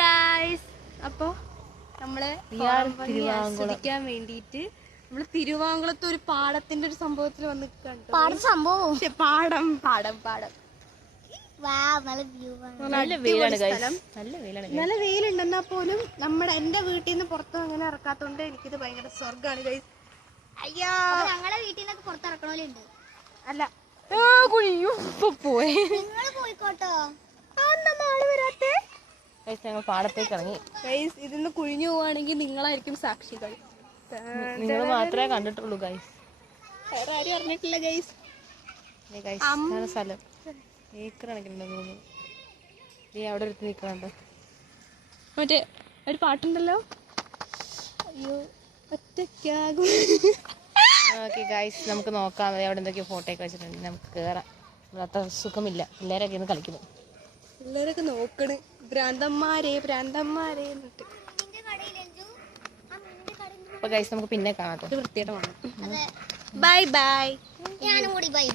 Guys, അപ്പൊ നമ്മള് ആസ്വദിക്കാൻ വേണ്ടിട്ട് നമ്മള് തിരുവാങ്കുളത്ത് ഒരു പാടത്തിന്റെ ഒരു സംഭവത്തിൽ വന്ന് കണ്ടു. പാടം പാടം പാടം നല്ല വെയിലുണ്ടെന്നാ പോലും എന്റെ വീട്ടിൽ നിന്ന് പുറത്തും അങ്ങനെ ഇറക്കാത്തോണ്ട് എനിക്കിത് ഭയങ്കര സ്വർഗമാണ് ഗൈസ്. അയ്യോ, ഞങ്ങളെ വീട്ടിൽ നിന്നൊക്കെ പുറത്തിറക്കണോലുണ്ട്. അല്ല പോയി പോയിക്കോട്ടോ. ഞങ്ങൾ പാടത്തേക്ക് ഇറങ്ങി ഗൈസ്. ഇതിന്ന് കുഴിഞ്ഞു പോവാണെങ്കിൽ നിങ്ങളായിരിക്കും സാക്ഷികൾ. നിങ്ങൾ മാത്രമേ കണ്ടിട്ടുള്ളൂ ഗൈസ്, വേറെ ആരും അറിഞ്ഞിട്ടില്ല ഗൈസ്. സ്ഥലം ഏക്കർ കണക്കുണ്ടെന്ന് തോന്നുന്നു. നീ അവിടെ എടുത്ത് നിൽക്കണുണ്ടോ? മറ്റേ ഒരു പാട്ടുണ്ടല്ലോ, അയ്യോ ഒറ്റയ്ക്കാകും. ഓക്കെ ഗൈസ്, നമുക്ക് നോക്കാം. അവിടെ എന്തൊക്കെയോ ഫോട്ടോ ഒക്കെ വെച്ചിട്ടുണ്ട്, നമുക്ക് കയറാം. അത്ര സുഖമില്ല, പിള്ളേരൊക്കെ ഇന്ന് കളിക്കുന്നു. പിള്ളേരൊക്കെ നോക്കണ് ഭ്രാന്തന്മാരെ ഭ്രാന്തന്മാരെ എന്നിട്ട്. അപ്പൊ ഗൈസ് നമുക്ക് പിന്നെ കാണാം. വൃത്തിയായിട്ട് വേണം. Bye bye. ഞാനും കൂടി ബൈ.